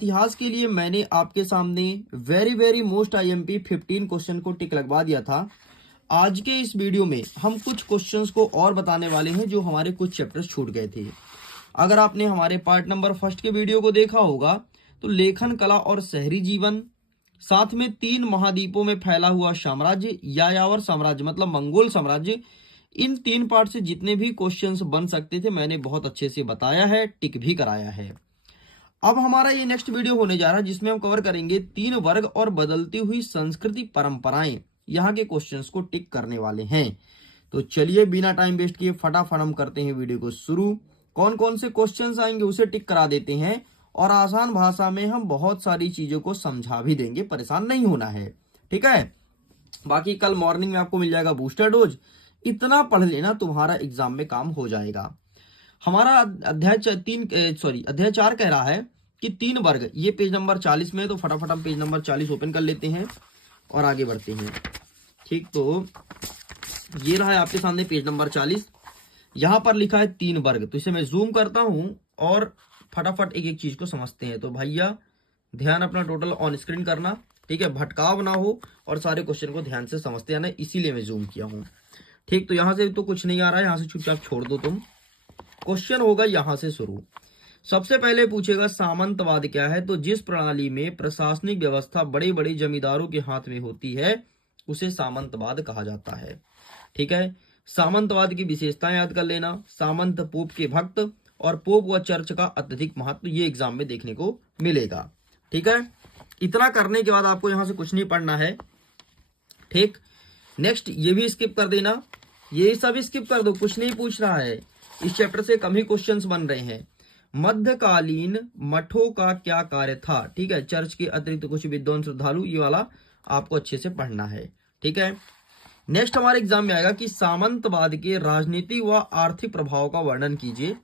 इतिहास के लिए मैंने आपके सामने वेरी मोस्ट आईएमपी 15 क्वेश्चन को टिक लगवा दिया था। आज के इस वीडियो में हम कुछ क्वेश्चंस को और बताने वाले हैं जो हमारे कुछ चैप्टर्स छूट गए थे। अगर आपने हमारे पार्ट नंबर 1 के वीडियो को देखा होगा तो लेखन कला और शहरी जीवन, साथ में 3 महाद्वीपों में फैला हुआ साम्राज्य, यायावर साम्राज्य मतलब मंगोल साम्राज्य, इन 3 पार्ट से जितने भी क्वेश्चंस बन सकते थे मैंने बहुत अच्छे से बताया है, टिक भी कराया है। अब हमारा ये नेक्स्ट वीडियो होने जा रहा है जिसमें हम कवर करेंगे 3 वर्ग और बदलती हुई संस्कृति परंपराएं, यहाँ के क्वेश्चंस को टिक करने वाले हैं। तो चलिए बिना टाइम वेस्ट किए फटाफट हम करते हैं वीडियो को शुरू। कौन कौन से क्वेश्चंस आएंगे उसे टिक करा देते हैं और आसान भाषा में हम बहुत सारी चीजों को समझा भी देंगे, परेशान नहीं होना है, ठीक है। बाकी कल मॉर्निंग में आपको मिल जाएगा बूस्टर डोज, इतना पढ़ लेना तुम्हारा एग्जाम में काम हो जाएगा। हमारा अध्याय 4 कह रहा है कि 3 वर्ग, ये पेज नंबर 40 में है, तो फटाफट हम पेज नंबर 40 ओपन कर लेते हैं और आगे बढ़ते हैं। ठीक, तो ये रहा है आपके सामने पेज नंबर 40। यहां पर लिखा है 3 वर्ग, तो इसे मैं जूम करता हूं और फटाफट एक एक चीज को समझते हैं। तो भैया ध्यान अपना टोटल ऑन स्क्रीन करना, ठीक है, भटकाव ना हो और सारे क्वेश्चन को ध्यान से समझते आना, इसीलिए मैं जूम किया हूं। ठीक, तो यहां से तो कुछ नहीं आ रहा है, यहां से चुपचाप छोड़ दो तुम। क्वेश्चन होगा यहां से शुरू। सबसे पहले पूछेगा सामंतवाद क्या है। तो जिस प्रणाली में प्रशासनिक व्यवस्था बड़े बड़े जमींदारों के हाथ में होती है उसे सामंतवाद कहा जाता है। ठीक है, सामंतवाद की विशेषताएं याद कर लेना। सामंत पोप के भक्त और पोप व चर्च का अत्यधिक महत्व, ये एग्जाम में देखने को मिलेगा। ठीक है, इतना करने के बाद आपको यहां से कुछ नहीं पढ़ना है। ठीक, नेक्स्ट ये भी स्किप कर देना, ये सब स्किप कर दो, कुछ नहीं पूछ रहा है, इस चैप्टर से कम ही क्वेश्चंस बन रहे हैं। मध्यकालीन मठों का क्या कार्य था। ठीक है, चर्च के अतिरिक्त कुछ विद्वान श्रद्धालु, ये वाला आपको अच्छे से पढ़ना है। ठीक है, नेक्स्ट हमारे एग्जाम में आएगा कि सामंतवाद के राजनीति व आर्थिक प्रभाव का वर्णन कीजिए।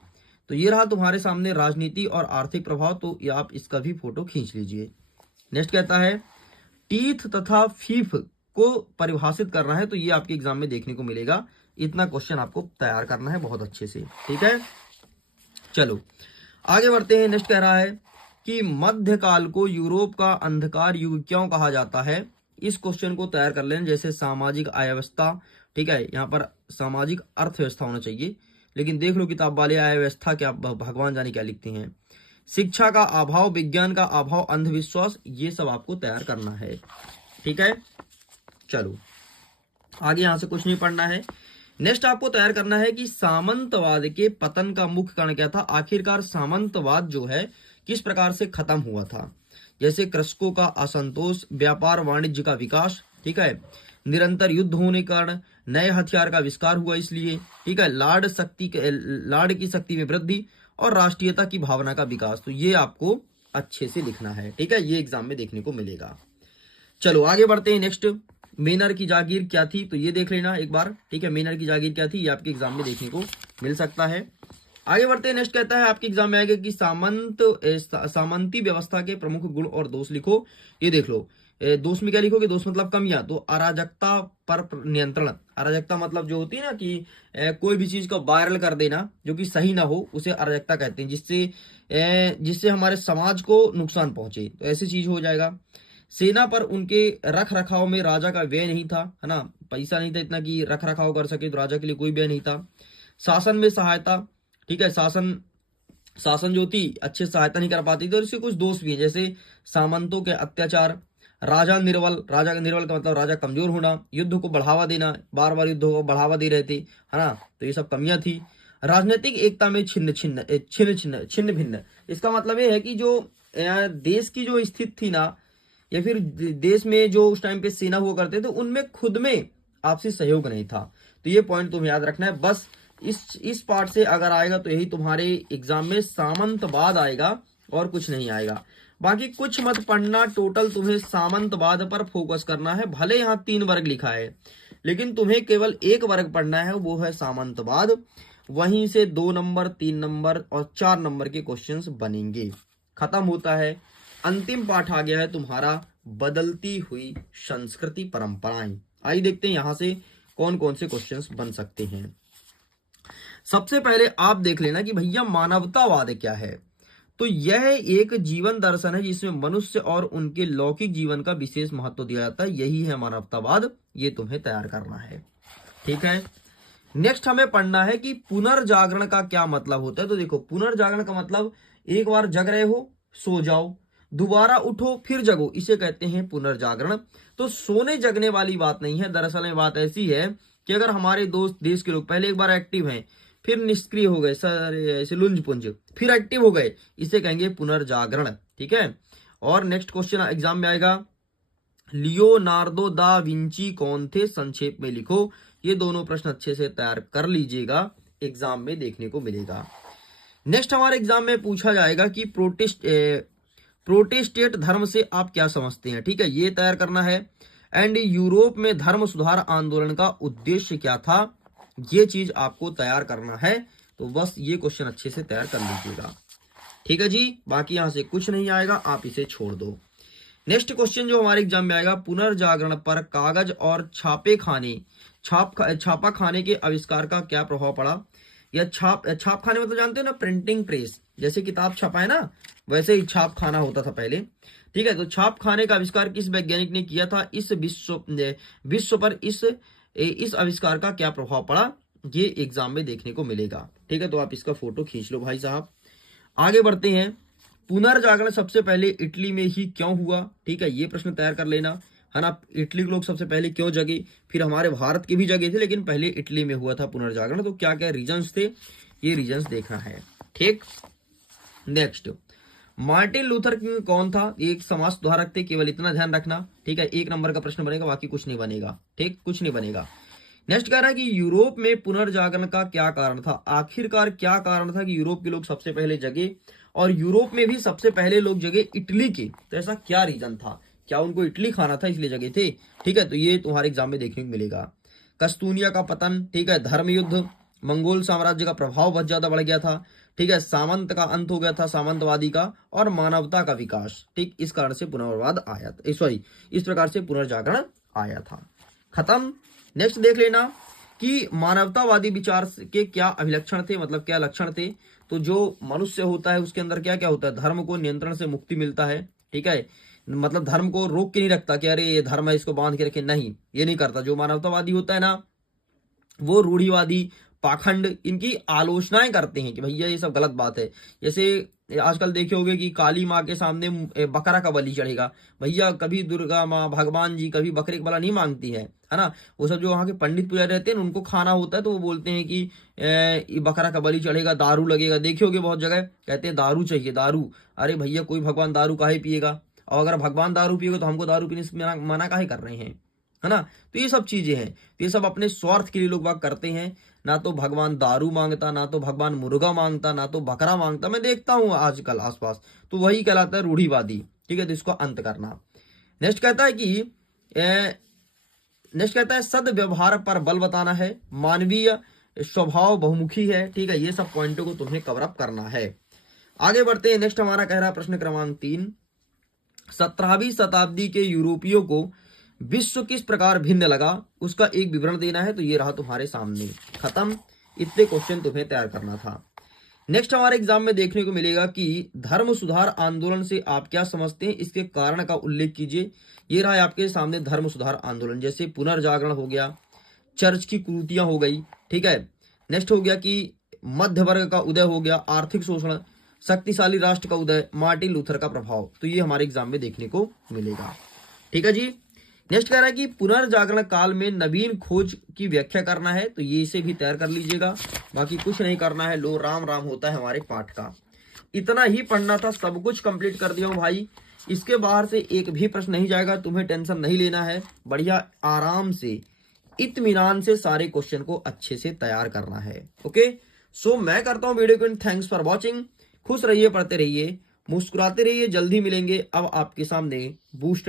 तो ये रहा तुम्हारे सामने राजनीति और आर्थिक प्रभाव, तो ये आप इसका भी फोटो खींच लीजिए। नेक्स्ट कहता है टीथ तथा फीफ को परिभाषित करना है, तो ये आपके एग्जाम में देखने को मिलेगा। इतना क्वेश्चन आपको तैयार करना है बहुत अच्छे से। ठीक है, चलो आगे बढ़ते हैं। नेक्स्ट कह रहा है कि मध्यकाल को यूरोप का अंधकार युग क्यों कहा जाता है। इस क्वेश्चन को तैयार कर लेना, जैसे सामाजिक आय व्यवस्था। ठीक है, यहाँ पर सामाजिक अर्थव्यवस्था होना चाहिए, लेकिन देख लो किताब वाले आय व्यवस्था क्या भगवान जाने क्या लिखते हैं। शिक्षा का अभाव, विज्ञान का अभाव, अंधविश्वास, ये सब आपको तैयार करना है। ठीक है, चलो आगे यहां से कुछ नहीं पढ़ना है। नेक्स्ट आपको तैयार करना है कि सामंतवाद के पतन का मुख्य कारण क्या था। आखिरकार सामंतवाद जो है किस प्रकार से खत्म हुआ था। जैसे कृषकों का असंतोष, व्यापार वाणिज्य का विकास, ठीक है, निरंतर युद्ध होने के कारण नए हथियार का आविष्कार हुआ इसलिए, ठीक है, लाड़ की शक्ति में वृद्धि और राष्ट्रीयता की भावना का विकास। तो ये आपको अच्छे से लिखना है। ठीक है, ये एग्जाम में देखने को मिलेगा। चलो आगे बढ़ते हैं। नेक्स्ट मेनर की जागीर क्या थी, तो ये देख लेना एक बार। ठीक है, मेनर की जागीर क्या थी, ये आपके एग्जाम में देखने को मिल सकता है। आगे बढ़ते हैं। नेक्स्ट कहता है आपके एग्जाम में आएगा कि सामंती व्यवस्था के प्रमुख गुण और दोष लिखो। ये देख लो, दोष में क्या लिखोगे, दोष मतलब कमियां। तो अराजकता पर नियंत्रण, अराजकता मतलब जो होती है ना कि कोई भी चीज को वायरल कर देना जो कि सही ना हो, उसे अराजकता कहते हैं, जिससे हमारे समाज को नुकसान पहुंचे, तो ऐसी चीज हो जाएगा। सेना पर उनके रख रखाव में राजा का व्यय नहीं था, है ना, पैसा नहीं था इतना कि रख रखाव कर सके, तो राजा के लिए कोई व्यय नहीं था। शासन में सहायता, ठीक है, शासन जो थी अच्छे सहायता नहीं कर पाती थी, और इसके कुछ दोष भी है, जैसे सामंतों के अत्याचार, राजा का निर्बल का मतलब राजा कमजोर होना, युद्ध को बढ़ावा देना, बार बार युद्ध को बढ़ावा दे रहे थे, है ना, तो ये सब कमियां थी। राजनीतिक एकता में छिन्न भिन्न, इसका मतलब ये है कि जो देश की जो स्थिति थी ना, या फिर देश में जो उस टाइम पे सेना हुआ करते थे, उनमें खुद में आपसी सहयोग नहीं था। तो ये पॉइंट तुम्हें याद रखना है। बस इस पार्ट से अगर आएगा तो यही तुम्हारे एग्जाम में सामंतवाद आएगा और कुछ नहीं आएगा। बाकी कुछ मत पढ़ना, टोटल तुम्हें सामंतवाद पर फोकस करना है। भले यहाँ 3 वर्ग लिखा है, लेकिन तुम्हें केवल 1 वर्ग पढ़ना है, वो है सामंतवाद। वहीं से 2 नंबर, 3 नंबर और 4 नंबर के क्वेश्चंस बनेंगे। खत्म होता है। अंतिम पाठ आ गया है तुम्हारा बदलती हुई संस्कृति परंपराएं। आइए देखते हैं यहां से कौन कौन से क्वेश्चंस बन सकते हैं। सबसे पहले आप देख लेना कि भैया मानवतावाद क्या है। तो यह एक जीवन दर्शन है जिसमें मनुष्य और उनके लौकिक जीवन का विशेष महत्व दिया जाता है। यही है मानवतावाद। ये तुम्हें तैयार करना है, ठीक है। नेक्स्ट हमें पढ़ना है कि पुनर्जागरण का क्या मतलब होता है। तो देखो, पुनर्जागरण का मतलब एक बार जग रहे हो, सो जाओ, दोबारा उठो, फिर जगो, इसे कहते हैं पुनर्जागरण। तो सोने जगने वाली बात नहीं है। दरअसल में बात ऐसी है कि अगर हमारे दोस्त देश के लोग पहले एक बार एक्टिव हैं, फिर निष्क्रिय हो गए, सर ऐसे लुंज पुंज, फिर एक्टिव हो गए, इसे कहेंगे पुनर्जागरण, ठीक है। और नेक्स्ट क्वेश्चन एग्जाम में आएगा, लियोनार्डो दा विंची कौन थे, संक्षेप में लिखो। ये दोनों प्रश्न अच्छे से तैयार कर लीजिएगा, एग्जाम में देखने को मिलेगा। नेक्स्ट हमारे एग्जाम में पूछा जाएगा कि प्रोटेस्टेंट धर्म से आप क्या समझते हैं, ठीक है, ये तैयार करना है। एंड यूरोप में धर्म सुधार आंदोलन का उद्देश्य क्या था, ये चीज आपको तैयार करना है। तो बस ये क्वेश्चन अच्छे से तैयार कर लीजिएगा, ठीक है जी। बाकी यहां से कुछ नहीं आएगा, आप इसे छोड़ दो। नेक्स्ट क्वेश्चन जो हमारे एग्जाम में आएगा, पुनर्जागरण पर कागज और छापा खाने के आविष्कार का क्या प्रभाव पड़ा। या छाप खाने मतलब जानते हो ना, प्रिंटिंग प्रेस, जैसे किताब छपा है ना, वैसे ही छाप खाना होता था पहले, ठीक है। तो छाप खाने का आविष्कार किस वैज्ञानिक ने किया था, इस विश्व पर इस आविष्कार का क्या प्रभाव पड़ा, ये एग्जाम में देखने को मिलेगा, ठीक है। तो आप इसका फोटो खींच लो भाई साहब। आगे बढ़ते हैं, पुनर्जागरण सबसे पहले इटली में ही क्यों हुआ, ठीक है, ये प्रश्न तैयार कर लेना, है ना। इटली के लोग सबसे पहले क्यों जगे, फिर हमारे भारत के भी जगे थे, लेकिन पहले इटली में हुआ था पुनर्जागरण। तो क्या क्या रीजंस थे, ये रीजंस देखना है, ठीक। नेक्स्ट, मार्टिन लूथर किंग कौन था, एक समाज सुधारक थे, केवल इतना ध्यान रखना, ठीक है। एक नंबर का प्रश्न बनेगा, बाकी कुछ नहीं बनेगा, ठीक, कुछ नहीं बनेगा। नेक्स्ट कह रहा है कि यूरोप में पुनर्जागरण का क्या कारण था, आखिरकार क्या कारण था कि यूरोप के लोग सबसे पहले जगे, और यूरोप में भी सबसे पहले लोग जगे इटली के, तो ऐसा क्या रीजन था, क्या उनको इटली खाना था इसलिए जगे थे, ठीक है। तो ये तुम्हारे एग्जाम में देखने को मिलेगा। कस्तूनिया का पतन, ठीक है, धर्म युद्ध, मंगोल साम्राज्य का प्रभाव बहुत ज्यादा बढ़ गया था, ठीक है, सामंत का अंत हो गया था, सामंतवादी का, और मानवता का विकास, ठीक, इस कारण से पुनर्वाद आया था, सॉरी, इस प्रकार से पुनर्जागरण आया था। खत्म। नेक्स्ट देख लेना कि मानवतावादी विचार के क्या अभिलक्षण थे, मतलब क्या लक्षण थे। तो जो मनुष्य होता है उसके अंदर क्या क्या होता है, धर्म को नियंत्रण से मुक्ति मिलता है, ठीक है, मतलब धर्म को रोक के नहीं रखता कि अरे ये धर्म है इसको बांध के रखे, नहीं, ये नहीं करता। जो मानवतावादी होता है ना, वो रूढ़िवादी, पाखंड, इनकी आलोचनाएं करते हैं कि भैया ये सब गलत बात है। जैसे आजकल देखे होगे कि काली माँ के सामने बकरा का बलि चढ़ेगा, भैया कभी दुर्गा माँ, भगवान जी कभी बकरे का बला नहीं मांगती है ना। वो सब जो वहाँ के पंडित पुजारी रहते हैं, उनको खाना होता है, तो वो बोलते हैं कि बकरा का बलि चढ़ेगा, दारू लगेगा। देखे होगे बहुत जगह कहते हैं दारू चाहिए, दारू। अरे भैया कोई भगवान दारू काहे पिएगा, और अगर भगवान दारू पिएगा तो हमको दारू पीने से मना काहे कर रहे हैं, है ना। तो ये सब चीजें हैं, ये सब अपने स्वार्थ के लिए लोग बात करते हैं। ना तो भगवान दारू मांगता, ना तो भगवान मुर्गा मांगता, ना तो बकरा मांगता, मैं देखता हूं आजकल आसपास, तो वही कहलाता है रूढ़िवादी, ठीक है। तो इसको अंत करना। नेक्स्ट कहता है सद्व्यवहार पर बल बताना है, मानवीय स्वभाव बहुमुखी है, ठीक है। ये सब पॉइंटों को तुम्हें कवर अप करना है। आगे बढ़ते हैं। नेक्स्ट हमारा कह रहा है प्रश्न क्रमांक 3, 17वीं शताब्दी के यूरोपियों को विश्व किस प्रकार भिन्न लगा, उसका एक विवरण देना है। तो ये रहा तुम्हारे सामने, खत्म। इतने क्वेश्चन तुम्हें तैयार करना था। नेक्स्ट हमारे एग्जाम में देखने को मिलेगा कि धर्म सुधार आंदोलन से आप क्या समझते हैं, इसके कारण का उल्लेख कीजिए। ये रहा आपके सामने धर्म सुधार आंदोलन, जैसे पुनर्जागरण हो गया, चर्च की कुरीतियां हो गई, ठीक है। नेक्स्ट हो गया कि मध्य वर्ग का उदय हो गया, आर्थिक शोषण, शक्तिशाली राष्ट्र का उदय, मार्टिन लूथर का प्रभाव। तो ये हमारे एग्जाम में देखने को मिलेगा, ठीक है जी। नेक्स्ट कह रहा है कि पुनर्जागरण काल में नवीन खोज की व्याख्या करना है। तो ये इसे भी तैयार कर लीजिएगा, बाकी कुछ नहीं करना है। लो राम राम होता है हमारे पाठ का, इतना ही पढ़ना था, सब कुछ कंप्लीट कर दिया हूं भाई। इसके बाहर से एक भी प्रश्न नहीं जाएगा, तुम्हें टेंशन नहीं लेना है, बढ़िया आराम से इत्मीनान से सारे क्वेश्चन को अच्छे से तैयार करना है। ओके, सो मैं करता हूं वीडियो को, थैंक्स फॉर वॉचिंग। खुश रहिए, पढ़ते रहिए, मुस्कुराते रहिए। जल्दी मिलेंगे अब आपके सामने बूस्ट